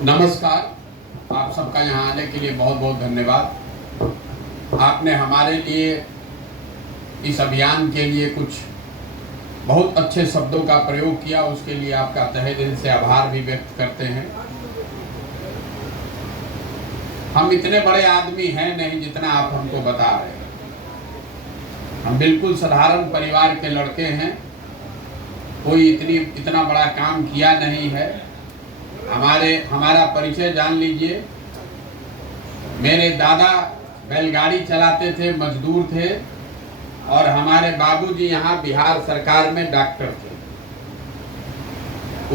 नमस्कार। आप सबका यहाँ आने के लिए बहुत बहुत धन्यवाद। आपने हमारे लिए इस अभियान के लिए कुछ बहुत अच्छे शब्दों का प्रयोग किया, उसके लिए आपका तहे दिल से आभार भी व्यक्त करते हैं। हम इतने बड़े आदमी हैं नहीं जितना आप हमको बता रहे हैं। हम बिल्कुल साधारण परिवार के लड़के हैं, कोई इतना बड़ा काम किया नहीं है। हमारा परिचय जान लीजिए। मेरे दादा बैलगाड़ी चलाते थे, मजदूर थे, और हमारे बाबूजी यहाँ बिहार सरकार में डॉक्टर थे।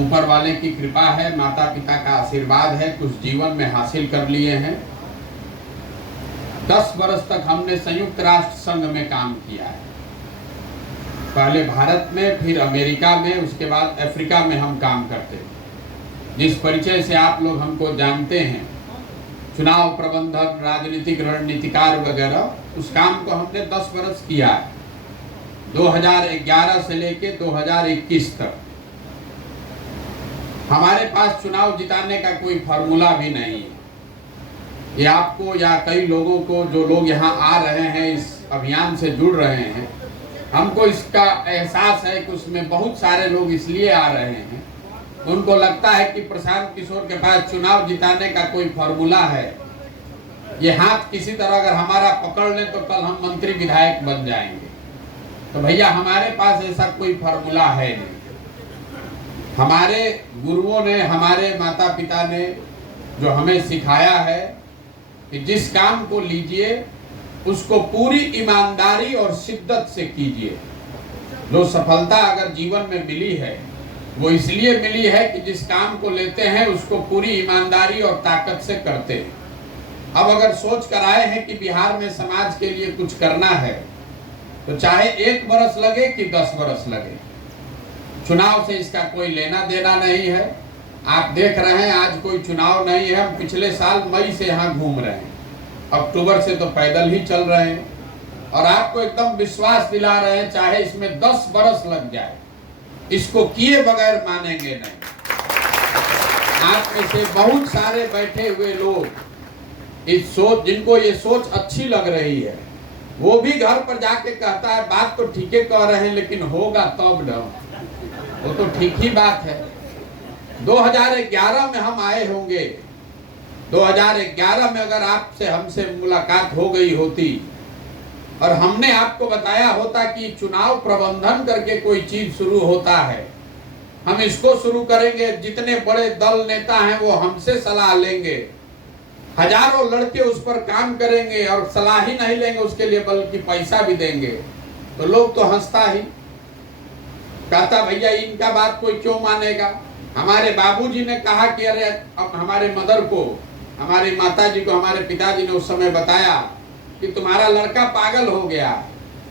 ऊपर वाले की कृपा है, माता पिता का आशीर्वाद है, कुछ जीवन में हासिल कर लिए हैं। 10 वर्ष तक हमने संयुक्त राष्ट्र संघ में काम किया है। पहले भारत में, फिर अमेरिका में, उसके बाद अफ्रीका में हम काम करते थे। जिस परिचय से आप लोग हमको जानते हैं, चुनाव प्रबंधन, राजनीतिक रणनीतिकार वगैरह, उस काम को हमने 10 वर्ष किया है। 2011 से लेके 2021 तक। हमारे पास चुनाव जिताने का कोई फार्मूला भी नहीं है। ये आपको या कई लोगों को, जो लोग यहाँ आ रहे हैं, इस अभियान से जुड़ रहे हैं, हमको इसका एहसास है कि उसमें बहुत सारे लोग इसलिए आ रहे हैं, उनको लगता है कि प्रशांत किशोर के पास चुनाव जिताने का कोई फार्मूला है। ये हाथ किसी तरह अगर हमारा पकड़ लें तो कल हम मंत्री विधायक बन जाएंगे। तो भैया, हमारे पास ऐसा कोई फार्मूला है नहीं। हमारे गुरुओं ने, हमारे माता पिता ने जो हमें सिखाया है कि जिस काम को लीजिए उसको पूरी ईमानदारी और शिद्दत से कीजिए। जो सफलता अगर जीवन में मिली है वो इसलिए मिली है कि जिस काम को लेते हैं उसको पूरी ईमानदारी और ताकत से करते हैं। अब अगर सोच कर आए हैं कि बिहार में समाज के लिए कुछ करना है, तो चाहे 1 वर्ष लगे कि 10 वर्ष लगे, चुनाव से इसका कोई लेना देना नहीं है। आप देख रहे हैं आज कोई चुनाव नहीं है। हम पिछले साल मई से यहाँ घूम रहे हैं, अक्टूबर से तो पैदल ही चल रहे हैं, और आपको एकदम विश्वास दिला रहे हैं चाहे इसमें 10 वर्ष लग जाए, इसको किए बगैर मानेंगे नहीं। आप में से बहुत सारे बैठे हुए लोग इस सोच, जिनको ये सोच अच्छी लग रही है, वो भी घर पर जाके कहता है बात तो ठीक है कह रहे हैं, लेकिन होगा तब न। वो तो ठीक ही बात है। 2011 में हम आए होंगे। 2011 में अगर आपसे हमसे मुलाकात हो गई होती और हमने आपको बताया होता कि चुनाव प्रबंधन करके कोई चीज शुरू होता है, हम इसको शुरू करेंगे, जितने बड़े दल नेता हैं वो हमसे सलाह लेंगे, हजारों लड़के उस पर काम करेंगे, और सलाह ही नहीं लेंगे उसके लिए बल्कि पैसा भी देंगे, तो लोग तो हंसता ही, कहता भैया इनका बात कोई क्यों मानेगा। हमारे बाबूजी ने कहा कि अरे, अब हमारे मदर को, हमारी माताजी को, हमारे पिताजी ने उस समय बताया कि तुम्हारा लड़का पागल हो गया,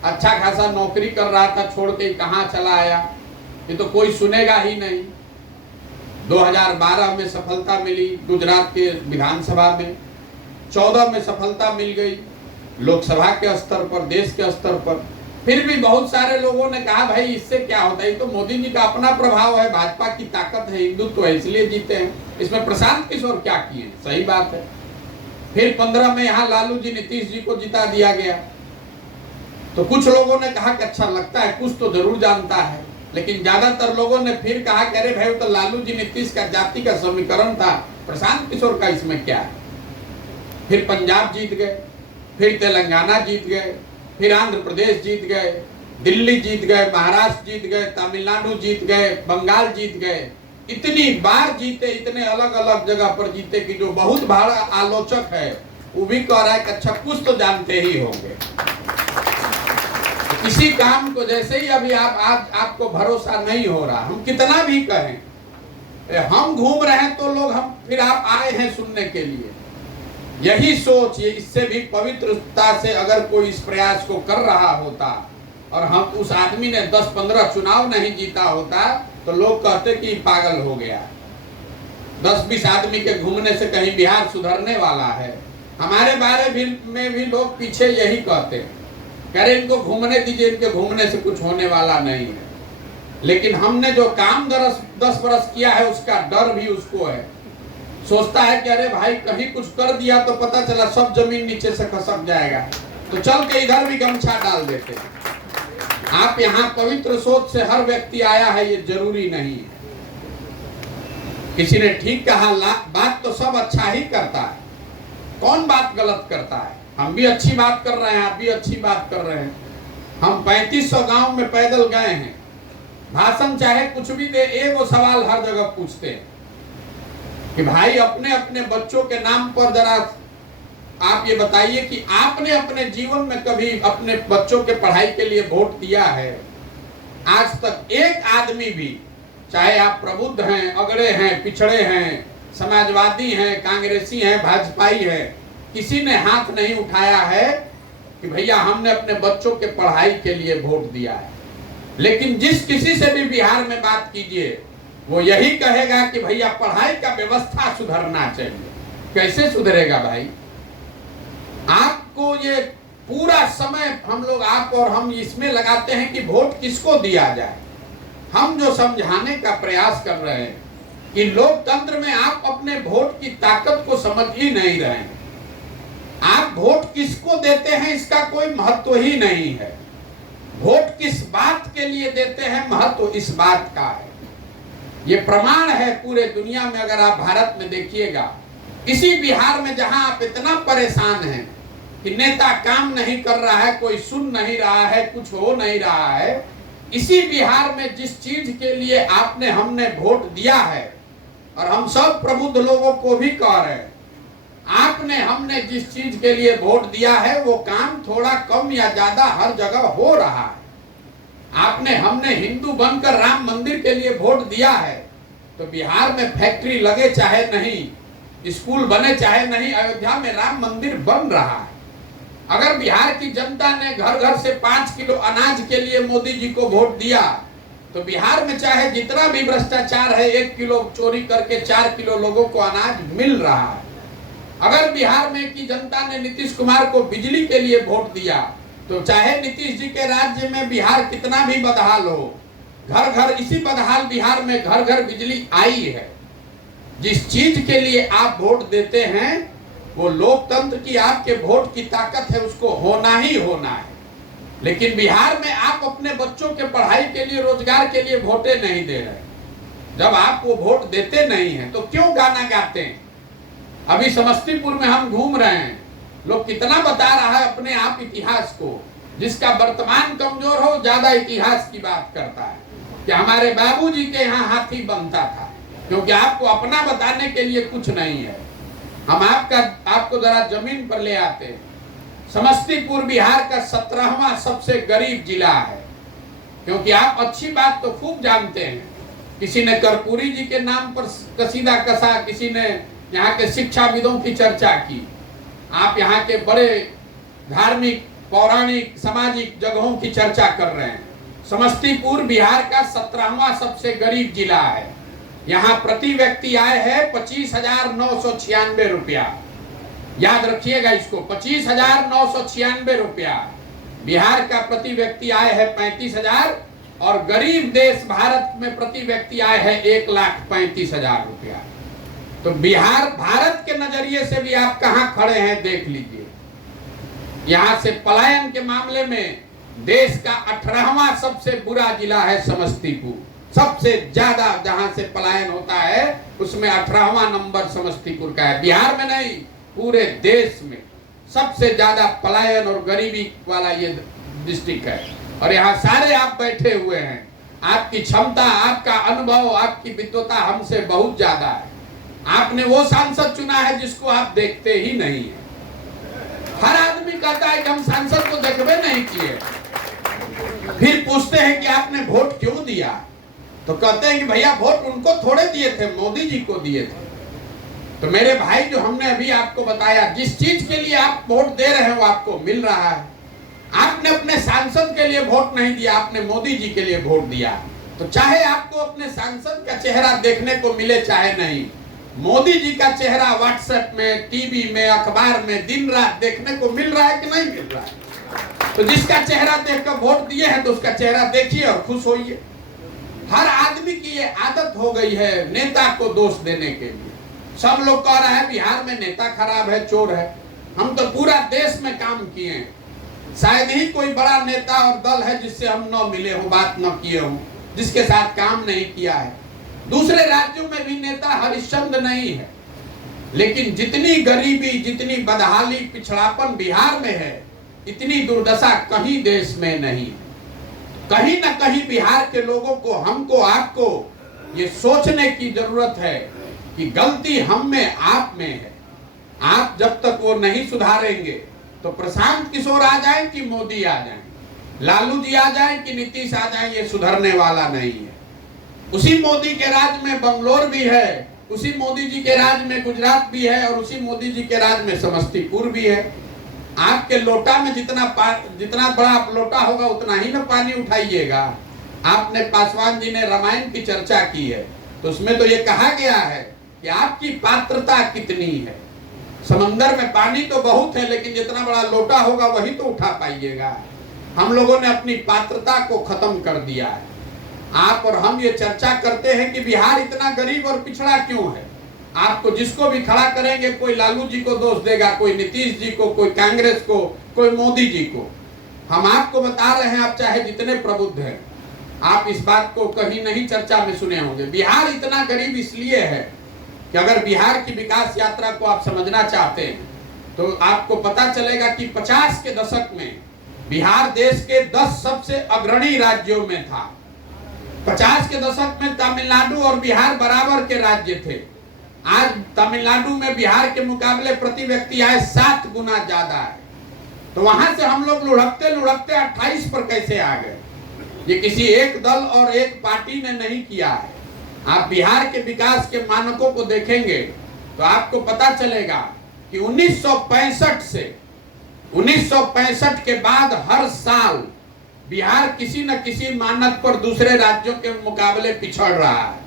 अच्छा खासा नौकरी कर रहा था, छोड़ के कहाँ चला आया, ये तो कोई सुनेगा ही नहीं। 2012 में सफलता मिली गुजरात के विधानसभा में, 14 में सफलता मिल गई लोकसभा के स्तर पर, देश के स्तर पर। फिर भी बहुत सारे लोगों ने कहा भाई इससे क्या होता है, ये तो मोदी जी का अपना प्रभाव है, भाजपा की ताकत है, हिंदुत्व है, इसलिए जीते हैं, इसमें प्रशांत किशोर क्या किए। सही बात है। फिर 15 में यहाँ लालू जी, नीतीश जी को जिता दिया गया, तो कुछ लोगों ने कहा कि अच्छा लगता है, कुछ तो जरूर जानता है, लेकिन ज्यादातर लोगों ने फिर कहा कि अरे भाई तो लालू जी नीतीश का जाति का समीकरण था, प्रशांत किशोर का इसमें क्या है। फिर पंजाब जीत गए, फिर तेलंगाना जीत गए, फिर आंध्र प्रदेश जीत गए, दिल्ली जीत गए, महाराष्ट्र जीत गए, तमिलनाडु जीत गए, बंगाल जीत गए। इतनी बार जीते, इतने अलग अलग जगह पर जीते कि जो बहुत बड़ा आलोचक है वो भी कह रहा है कि अच्छा कुछ तो जानते ही होंगे। किसी काम को जैसे ही अभी आपको भरोसा नहीं हो रहा, हम कितना भी कहें, हम घूम रहे हैं तो लोग, हम फिर आप आए हैं सुनने के लिए। यही सोच, ये इससे भी पवित्रता से अगर कोई इस प्रयास को कर रहा होता और हम उस आदमी ने 10-15 चुनाव नहीं जीता होता, तो लोग कहते कि पागल हो गया। 10-20 आदमी के घूमने से कहीं बिहार सुधरने वाला है। हमारे बारे में भी लोग पीछे यही कहते हैं, कह रहे इनको घूमने दीजिए, इनके घूमने से कुछ होने वाला नहीं है। लेकिन हमने जो काम 10 बरस किया है उसका डर भी उसको है। सोचता है कि अरे भाई कहीं कुछ कर दिया तो पता चला सब जमीन नीचे से खसक जाएगा, तो चल के इधर भी गमछा डाल देते हैं। आप यहाँ पवित्र सोच से हर व्यक्ति आया है, ये जरूरी नहीं है। किसी ने ठीक कहा, बात तो सब अच्छा ही करता है, कौन बात गलत करता है? हम भी अच्छी बात कर रहे हैं, आप भी अच्छी बात कर रहे हैं। हम 3500 गांव में पैदल गए हैं, भाषण चाहे कुछ भी दे, एक वो सवाल हर जगह पूछते हैं कि भाई अपने अपने बच्चों के नाम पर जरा आप ये बताइए कि आपने अपने जीवन में कभी अपने बच्चों के पढ़ाई के लिए वोट दिया है? आज तक एक आदमी भी, चाहे आप प्रबुद्ध हैं, अगड़े हैं, पिछड़े हैं, समाजवादी हैं, कांग्रेसी हैं, भाजपाई हैं, किसी ने हाथ नहीं उठाया है कि भैया हमने अपने बच्चों के पढ़ाई के लिए वोट दिया है। लेकिन जिस किसी से भी बिहार में बात कीजिए, वो यही कहेगा कि भैया पढ़ाई का व्यवस्था सुधरना चाहिए। कैसे सुधरेगा भाई? आपको ये पूरा समय हम लोग, आप और हम इसमें लगाते हैं कि वोट किसको दिया जाए। हम जो समझाने का प्रयास कर रहे हैं कि लोकतंत्र में आप अपने वोट की ताकत को समझ ही नहीं रहे हैं। आप वोट किसको देते हैं इसका कोई महत्व ही नहीं है। वोट किस बात के लिए देते हैं, महत्व इस बात का है। ये प्रमाण है पूरे दुनिया में। अगर आप भारत में देखिएगा, इसी बिहार में जहां आप इतना परेशान हैं कि नेता काम नहीं कर रहा है, कोई सुन नहीं रहा है, कुछ हो नहीं रहा है, इसी बिहार में जिस चीज के लिए आपने हमने वोट दिया है, और हम सब प्रबुद्ध लोगों को भी कह रहे हैं, आपने हमने जिस चीज के लिए वोट दिया है वो काम थोड़ा कम या ज्यादा हर जगह हो रहा है। आपने हमने हिंदू बनकर राम मंदिर के लिए वोट दिया है, तो बिहार में फैक्ट्री लगे चाहे नहीं, स्कूल बने चाहे नहीं, अयोध्या में राम मंदिर बन रहा है। अगर बिहार की जनता ने घर घर से 5 किलो अनाज के लिए मोदी जी को वोट दिया, तो बिहार में चाहे जितना भी भ्रष्टाचार है, 1 किलो चोरी करके 4 किलो लोगों को अनाज मिल रहा है। अगर बिहार में की जनता ने नीतीश कुमार को बिजली के लिए वोट दिया, तो चाहे नीतीश जी के राज्य में बिहार कितना भी बदहाल हो, घर घर, इसी बदहाल बिहार में घर घर बिजली आई है। जिस चीज के लिए आप वोट देते हैं, वो लोकतंत्र की आपके वोट की ताकत है, उसको होना ही होना है। लेकिन बिहार में आप अपने बच्चों के पढ़ाई के लिए, रोजगार के लिए वोटे नहीं दे रहे। जब आप वो वोट देते नहीं हैं तो क्यों गाना गाते हैं? अभी समस्तीपुर में हम घूम रहे हैं, लोग कितना बता रहा है अपने आप इतिहास को। जिसका वर्तमान कमजोर हो, ज्यादा इतिहास की बात करता है कि हमारे बाबूजी के यहाँ हाथी बनता था, क्योंकि आपको अपना बताने के लिए कुछ नहीं है। हम आपको जरा जमीन पर ले आते हैं। समस्तीपुर बिहार का 17वां सबसे गरीब जिला है, क्योंकि आप अच्छी बात तो खूब जानते हैं। किसी ने कर्पूरी जी के नाम पर कसीदा कसा, किसी ने यहाँ के शिक्षाविदों की चर्चा की, आप यहाँ के बड़े धार्मिक, पौराणिक, सामाजिक जगहों की चर्चा कर रहे हैं। समस्तीपुर बिहार का 17वां सबसे गरीब जिला है। यहाँ प्रति व्यक्ति आय है 25,996 रुपया। याद रखिएगा इसको, 25,996 रुपया। बिहार का प्रति व्यक्ति आय है 35,000, और गरीब देश भारत में प्रति व्यक्ति आय है 1,35,000 रुपया। तो बिहार भारत के नजरिए से भी आप कहाँ खड़े हैं देख लीजिए। यहाँ से पलायन के मामले में देश का 18वां सबसे बुरा जिला है समस्तीपुर। सबसे ज्यादा जहां से पलायन होता है उसमें 18वां नंबर समस्तीपुर का है। बिहार में नहीं, पूरे देश में सबसे ज्यादा पलायन और गरीबी वाला ये डिस्ट्रिक्ट है। और यहाँ सारे आप बैठे हुए हैं, आपकी क्षमता, आपका अनुभव, आपकी विद्वता हमसे बहुत ज्यादा है। आपने वो सांसद चुना है जिसको आप देखते ही नहीं है। हर आदमी कहता है कि हम सांसद को देखबे नहीं किए, फिर पूछते हैं कि आपने वोट क्यों दिया, तो कहते हैं कि भैया वोट उनको थोड़े दिए थे, मोदी जी को दिए थे। तो मेरे भाई, जो हमने अभी आपको बताया, जिस चीज के लिए आप वोट दे रहे हैं वो आपको मिल रहा है। आपने अपने सांसद के लिए वोट नहीं दिया, आपने मोदी जी के लिए वोट दिया। तो चाहे आपको अपने सांसद का चेहरा देखने को मिले चाहे नहीं, मोदी जी का चेहरा व्हाट्सएप में, टीवी में, अखबार में दिन रात देखने को मिल रहा है कि नहीं मिल रहा है? तो जिसका चेहरा देखकर वोट दिए हैं तो उसका चेहरा देखिए और खुश होइए। हर आदमी की ये आदत हो गई है नेता को दोष देने के लिए। सब लोग कह रहे हैं बिहार में नेता खराब है, चोर है। हम तो पूरा देश में काम किए हैं, शायद ही कोई बड़ा नेता और दल है जिससे हम न मिले हो, बात न किए हो, जिसके साथ काम नहीं किया है। दूसरे राज्यों में भी नेता हरिश्चंद्र नहीं है, लेकिन जितनी गरीबी, जितनी बदहाली, पिछड़ापन बिहार में है, इतनी दुर्दशा कहीं देश में नहीं है। कहीं न कहीं बिहार के लोगों को, हमको, आपको ये सोचने की जरूरत है कि गलती हम में, आप में है। आप जब तक वो नहीं सुधारेंगे तो प्रशांत किशोर आ जाए कि मोदी आ जाए, लालू जी आ जाए कि नीतीश आ जाए, ये सुधरने वाला नहीं है। उसी मोदी के राज में बंगलोर भी है, उसी मोदी जी के राज में गुजरात भी है, और उसी मोदी जी के राज में समस्तीपुर भी है। आपके लोटा में जितना बड़ा लोटा होगा उतना ही ना पानी उठाइएगा। आपने, पासवान जी ने रामायण की चर्चा की है, तो उसमें तो ये कहा गया है कि आपकी पात्रता कितनी है। समंदर में पानी तो बहुत है, लेकिन जितना बड़ा लोटा होगा वही तो उठा पाइएगा। हम लोगों ने अपनी पात्रता को खत्म कर दिया है। आप और हम ये चर्चा करते हैं कि बिहार इतना गरीब और पिछड़ा क्यों है। आपको जिसको भी खड़ा करेंगे, कोई लालू जी को दोष देगा, कोई नीतीश जी को, कोई कांग्रेस को, कोई मोदी जी को। हम आपको बता रहे हैं, आप चाहे जितने प्रबुद्ध हैं, आप इस बात को कहीं नहीं चर्चा में सुने होंगे। बिहार इतना गरीब इसलिए है कि अगर बिहार की विकास यात्रा को आप समझना चाहते हैं तो आपको पता चलेगा कि 50 के दशक में बिहार देश के 10 सबसे अग्रणी राज्यों में था। 50 के दशक में तमिलनाडु और बिहार बराबर के राज्य थे। आज तमिलनाडु में बिहार के मुकाबले प्रति व्यक्ति आय 7 गुना ज्यादा है। तो वहां से हम लोग लुढ़कते लुढ़कते 28 पर कैसे आ गए? ये किसी एक दल और एक पार्टी ने नहीं किया है। आप बिहार के विकास के मानकों को देखेंगे तो आपको पता चलेगा कि 1965 के बाद हर साल बिहार किसी न किसी मानक पर दूसरे राज्यों के मुकाबले पिछड़ रहा है।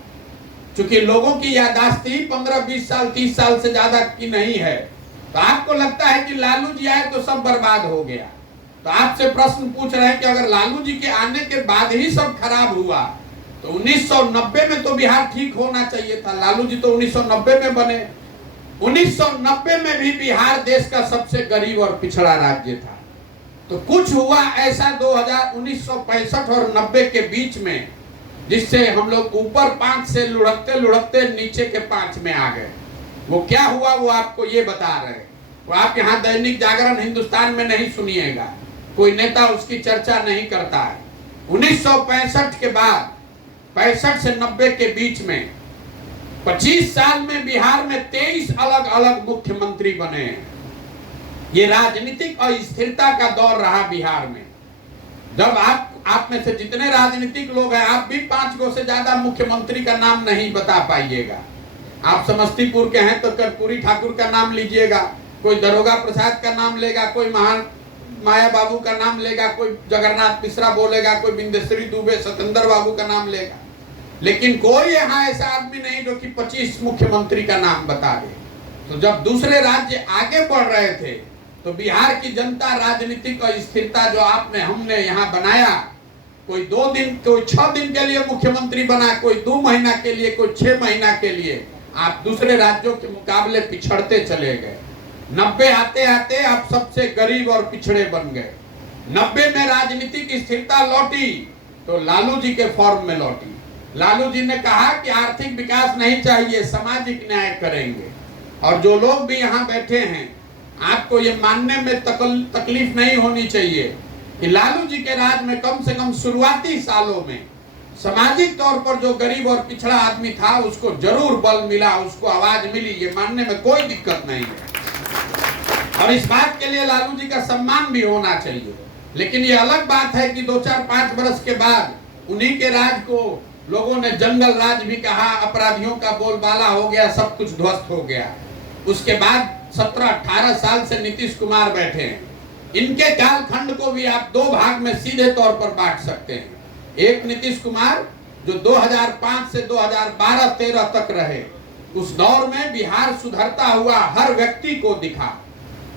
क्योंकि लोगों की याददाश्त ही 15-20 साल, 30 साल से ज्यादा की नहीं है, तो आपको लगता है कि लालू जी आए तो सब बर्बाद हो गया। तो आपसे प्रश्न पूछ रहे हैं कि अगर लालू जी के आने के बाद ही सब खराब हुआ तो 1990 में तो बिहार ठीक होना चाहिए था। लालू जी तो 1990 में बने। 1990 में भी बिहार देश का सबसे गरीब और पिछड़ा राज्य था। तो कुछ हुआ ऐसा 1965 और 90 के बीच में, जिससे हम लोग ऊपर 5 से लुढ़कते लुढ़कते नीचे के 5 में आ गए। वो क्या हुआ वो आपको ये बता रहे हैं। वो आप यहाँ दैनिक जागरण, हिंदुस्तान में नहीं सुनिएगा, कोई नेता उसकी चर्चा नहीं करता है। 1965 के बाद 65 से 90 के बीच में 25 साल में बिहार में 23 अलग अलग मुख्यमंत्री बने हैं। ये राजनीतिक अस्थिरता का दौर रहा बिहार में। जब आप में से जितने राजनीतिक लोग हैं, आप भी 5 गो से ज्यादा मुख्यमंत्री का नाम नहीं बता पाइएगा। आप समस्तीपुर के हैं तो कर्पूरी ठाकुर का नाम लीजिएगा, कोई दरोगा प्रसाद का नाम लेगा, कोई माया बाबू का नाम लेगा, कोई जगन्नाथ मिश्रा बोलेगा, कोई बिंदेश्वरी दुबे, सतेंद्र बाबू का नाम लेगा, लेकिन कोई यहाँ ऐसा आदमी नहीं जो कि 25 मुख्यमंत्री का नाम बता दे। तो जब दूसरे राज्य आगे बढ़ रहे थे तो बिहार की जनता राजनीतिक अस्थिरता जो आपने, हमने यहाँ बनाया, कोई 2 दिन, कोई 6 दिन के लिए मुख्यमंत्री बना, कोई 2 महीना के लिए, कोई 6 महीना के लिए, आप दूसरे राज्यों के मुकाबले पिछड़ते चले गए। 90 आते आते आप सबसे गरीब और पिछड़े बन गए। 90 में राजनीतिक स्थिरता लौटी तो लालू जी के फॉर्म में लौटी। लालू जी ने कहा कि आर्थिक विकास नहीं चाहिए, सामाजिक न्याय करेंगे। और जो लोग भी यहाँ बैठे हैं, आपको ये मानने में तकलीफ नहीं होनी चाहिए कि लालू जी के राज में कम से कम शुरुआती सालों में सामाजिक तौर पर जो गरीब और पिछड़ा आदमी था उसको जरूर बल मिला, उसको आवाज मिली। ये मानने में कोई दिक्कत नहीं है और इस बात के लिए लालू जी का सम्मान भी होना चाहिए। लेकिन ये अलग बात है कि 2-4-5 बरस के बाद उन्हीं के राज को लोगों ने जंगल राज भी कहा, अपराधियों का बोलबाला हो गया, सब कुछ ध्वस्त हो गया। उसके बाद 17-18 साल से नीतीश कुमार बैठे हैं। इनके कालखंड को भी आप 2 भाग में सीधे तौर पर बांट सकते हैं। एक नीतीश कुमार जो 2005 से 2012-13 तक रहे, उस दौर में बिहार सुधरता हुआ हर व्यक्ति को दिखा,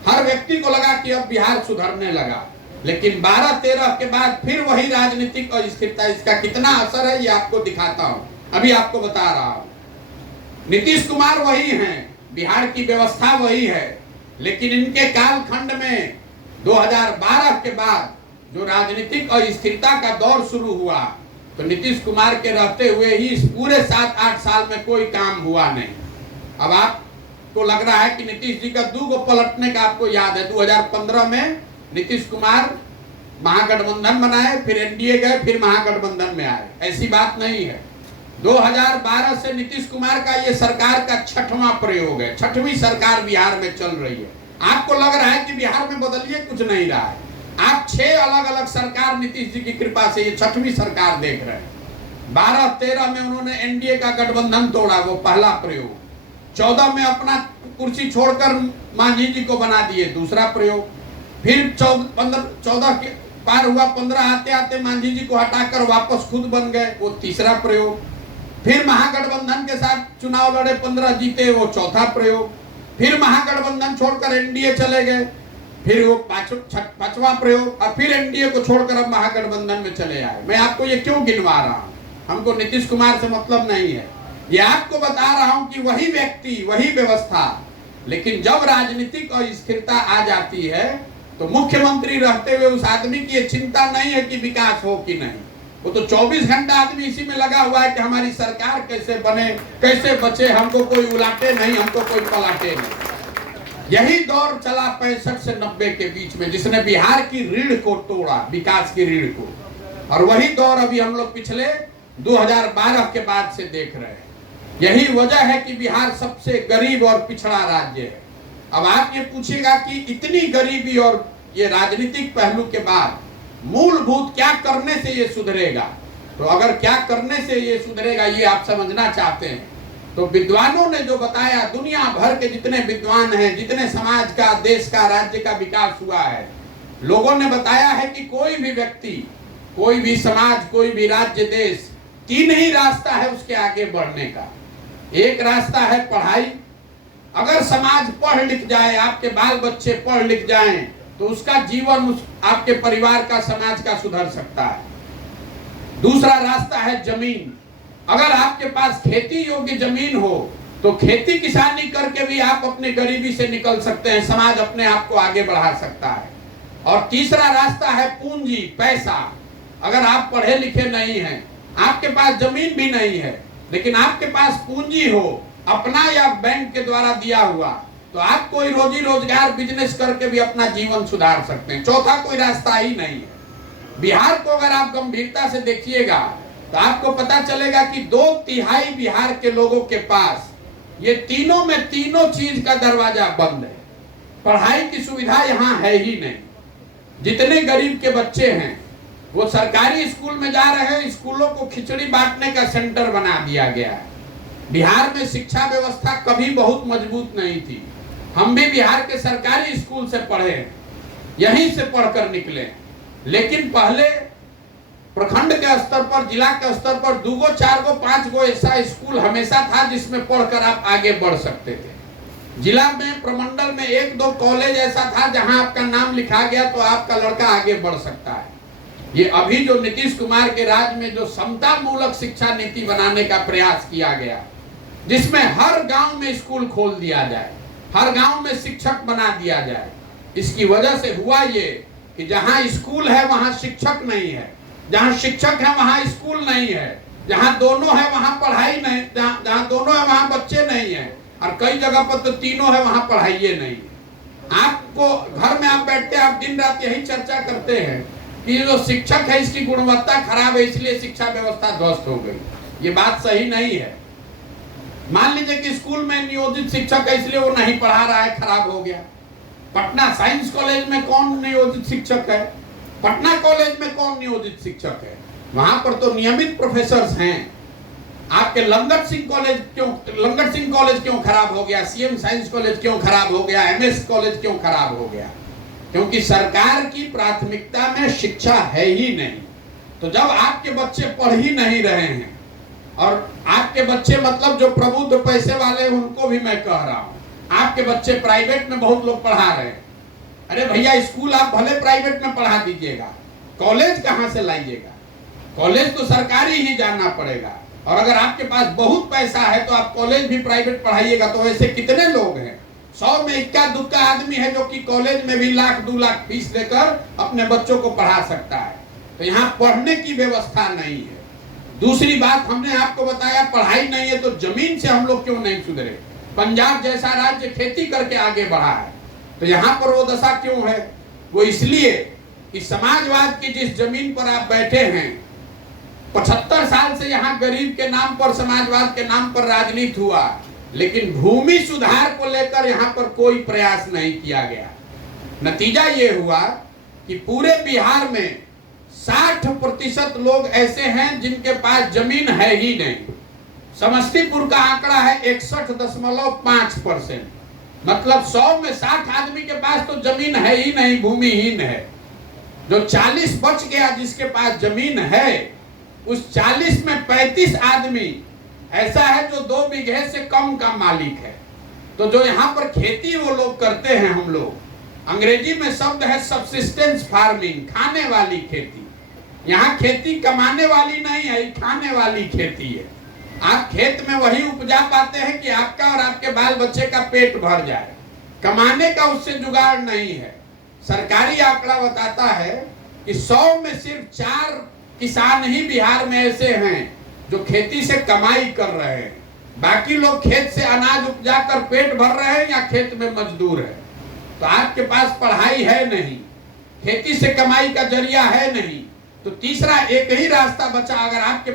हर व्यक्ति को लगा कि अब बिहार सुधरने लगा। लेकिन 12-13 के बाद फिर वही राजनीतिक अस्थिरता, इसका कितना असर है ये आपको दिखाता हूं, अभी आपको बता रहा हूं। नीतीश कुमार वही हैं, बिहार की व्यवस्था वही है, लेकिन इनके कालखंड में 2012 के बाद जो राजनीतिक अस्थिरता का दौर शुरू हुआ, तो नीतीश कुमार के रहते हुए ही इस पूरे 7-8 साल में कोई काम हुआ नहीं। अब आपको लग रहा है कि नीतीश जी का दूगो पलटने का आपको याद है। 2015 में नीतीश कुमार महागठबंधन बनाए, फिर एनडीए गए, फिर महागठबंधन में आए। ऐसी बात नहीं है। 2012 से नीतीश कुमार का ये सरकार का 6वां प्रयोग है, 6वीं सरकार बिहार में चल रही है। आपको लग रहा है कि बिहार में बदलिए कुछ नहीं रहा है। आप 6 अलग अलग सरकार नीतीश जी की कृपा से ये 6वीं सरकार देख रहे हैं। 12-13 में उन्होंने एनडीए का गठबंधन तोड़ा, वो पहला प्रयोग। 14 में अपना कुर्सी छोड़कर मांझी जी को बना दिए, दूसरा प्रयोग। फिर 14 के पार हुआ, 15 आते आते मांझी जी को हटाकर वापस खुद बन गए, वो तीसरा प्रयोग। फिर महागठबंधन के साथ चुनाव लड़े, 15 जीते, वो चौथा प्रयोग। फिर महागठबंधन छोड़कर एनडीए चले गए, फिर वो 5वां प्रयोग, और फिर एनडीए को छोड़कर अब महागठबंधन में चले आए। मैं आपको ये क्यों गिनवा रहा हूँ? हमको नीतीश कुमार से मतलब नहीं है, ये आपको बता रहा हूँ कि वही व्यक्ति, वही व्यवस्था। लेकिन जब राजनीतिक अस्थिरता आ जाती है तो मुख्यमंत्री रहते हुए उस आदमी की ये चिंता नहीं है कि विकास हो कि नहीं। वो तो 24 घंटा आदमी इसी में लगा हुआ है कि हमारी सरकार कैसे बने, कैसे बचे, हमको कोई उलाटे नहीं, हमको कोई पलाटे नहीं। यही दौर चला 65 से 90 के बीच में, जिसने बिहार की रीढ़ को तोड़ा, विकास की रीढ़ को। और वही दौर अभी हम लोग पिछले 2012 के बाद से देख रहे हैं। यही वजह है कि बिहार सबसे गरीब और पिछड़ा राज्य है। अब आप ये पूछिएगा कि इतनी गरीबी और ये राजनीतिक पहलू के बाद मूलभूत क्या करने से ये सुधरेगा, तो अगर क्या करने से ये सुधरेगा ये आप समझना चाहते हैं, तो विद्वानों ने जो बताया, दुनिया भर के जितने विद्वान हैं, जितने समाज का, देश का, राज्य का विकास हुआ है, लोगों ने बताया है कि कोई भी व्यक्ति, कोई भी समाज, कोई भी राज्य, देश, 3 ही रास्ता है उसके आगे बढ़ने का। एक रास्ता है पढ़ाई। अगर समाज पढ़ लिख जाए, आपके बाल बच्चे पढ़ लिख जाएं, तो उसका जीवन, उस आपके परिवार का, समाज का सुधर सकता है। दूसरा रास्ता है जमीन। अगर आपके पास खेती योग्य जमीन हो तो खेती किसानी करके भी आप अपनी गरीबी से निकल सकते हैं, समाज अपने आप को आगे बढ़ा सकता है। और तीसरा रास्ता है पूंजी, पैसा। अगर आप पढ़े लिखे नहीं हैं, आपके पास जमीन भी नहीं है, लेकिन आपके पास पूंजी हो, अपना या बैंक के द्वारा दिया हुआ, तो आप कोई रोजी रोजगार, बिजनेस करके भी अपना जीवन सुधार सकते हैं। चौथा कोई रास्ता ही नहीं है। बिहार को अगर आप गंभीरता से देखिएगा तो आपको पता चलेगा कि 2/3 बिहार के लोगों के पास ये तीनों में तीनों चीज का दरवाजा बंद है। पढ़ाई की सुविधा यहाँ है ही नहीं। जितने गरीब के बच्चे हैं वो सरकारी स्कूल में जा रहे हैं, स्कूलों को खिचड़ी बांटने का सेंटर बना दिया गया है। बिहार में शिक्षा व्यवस्था कभी बहुत मजबूत नहीं थी। हम भी बिहार के सरकारी स्कूल से पढ़े, यहीं से पढ़कर निकले। लेकिन पहले प्रखंड के स्तर पर, जिला के स्तर पर 2 गो, 4 गो, 5 गो ऐसा स्कूल हमेशा था जिसमें पढ़कर आप आगे बढ़ सकते थे। जिला में, प्रमंडल में 1-2 कॉलेज ऐसा था जहां आपका नाम लिखा गया तो आपका लड़का आगे बढ़ सकता है। ये अभी जो नीतीश कुमार के राज में जो समता मूलक शिक्षा नीति बनाने का प्रयास किया गया, जिसमें हर गांव में स्कूल खोल दिया जाए, हर गांव में शिक्षक बना दिया जाए, इसकी वजह से हुआ ये कि जहां स्कूल है वहां शिक्षक नहीं है, जहां शिक्षक है वहां स्कूल नहीं है, जहां दोनों है वहां पढ़ाई नहीं, जहां दोनों है वहां बच्चे नहीं है, और कई जगह पर तो तीनों है वहां पढ़ाई नहीं है। आपको घर में आप बैठते, आप दिन रात यही चर्चा करते हैं कि जो शिक्षक है इसकी गुणवत्ता खराब है, इसलिए शिक्षा व्यवस्था ध्वस्त हो गई। ये बात सही नहीं है। मान लीजिए कि स्कूल में नियोजित शिक्षक है, इसलिए वो नहीं पढ़ा रहा है, खराब हो गया। पटना साइंस कॉलेज में कौन नियोजित शिक्षक है? पटना कॉलेज में कौन नियोजित शिक्षक है? वहां पर तो नियमित प्रोफेसर हैं। आपके लंगर सिंह कॉलेज क्यों खराब हो गया? सीएम साइंस कॉलेज क्यों खराब हो गया? एमएस कॉलेज क्यों खराब हो गया? क्योंकि सरकार की प्राथमिकता में शिक्षा है ही नहीं। तो जब आपके बच्चे पढ़ ही नहीं रहे हैं, और आपके बच्चे मतलब जो प्रबुद्ध पैसे वाले हैं उनको भी मैं कह रहा हूं, आपके बच्चे प्राइवेट में बहुत लोग पढ़ा रहे हैं। अरे भैया, स्कूल आप भले प्राइवेट में पढ़ा दीजिएगा, कॉलेज कहां से लाइएगा? कॉलेज तो सरकारी ही जाना पड़ेगा। और अगर आपके पास बहुत पैसा है तो आप कॉलेज भी प्राइवेट पढ़ाइएगा। तो ऐसे कितने लोग हैं, 100 में इक्का दुक्का आदमी है जो कि कॉलेज में भी 1,00,000-2,00,000 फीस देकर अपने बच्चों को पढ़ा सकता है। तो यहाँ पढ़ने की व्यवस्था नहीं है। दूसरी बात, हमने आपको बताया पढ़ाई नहीं है तो जमीन से हम लोग क्यों नहीं सुधरे। पंजाब जैसा राज्य खेती करके आगे बढ़ा है, तो यहाँ पर वो दशा क्यों है? वो इसलिए कि समाजवाद की जिस जमीन पर आप बैठे हैं, 75 साल से यहाँ गरीब के नाम पर, समाजवाद के नाम पर राजनीति हुआ, लेकिन भूमि सुधार को लेकर यहाँ पर कोई प्रयास नहीं किया गया। नतीजा ये हुआ कि पूरे बिहार में 60% लोग ऐसे हैं जिनके पास जमीन है ही नहीं। समस्तीपुर का आंकड़ा है 61.5%, मतलब 100 में 60 आदमी के पास तो जमीन है ही नहीं, भूमिहीन है। जो 40 बच गया जिसके पास जमीन है, उस 40 में 35 आदमी ऐसा है जो 2 बीघे से कम का मालिक है। तो जो यहाँ पर खेती वो लोग करते हैं, हम लोग, अंग्रेजी में शब्द है सब्सिस्टेंस फार्मिंग, खाने वाली खेती। यहाँ खेती कमाने वाली नहीं है, खाने वाली खेती है। आप खेत में वही उपजा पाते हैं कि आपका और आपके बाल बच्चे का पेट भर जाए, कमाने का उससे जुगाड़ नहीं है। सरकारी आंकड़ा बताता है कि 100 में सिर्फ 4 किसान ही बिहार में ऐसे हैं जो खेती से कमाई कर रहे हैं। बाकी लोग खेत से अनाज उपजा कर पेट भर रहे हैं या खेत में मजदूर है। तो आपके पास पढ़ाई है नहीं, खेती से कमाई का जरिया है नहीं, तो तीसरा एक ही रास्ता बचा। अगर आपके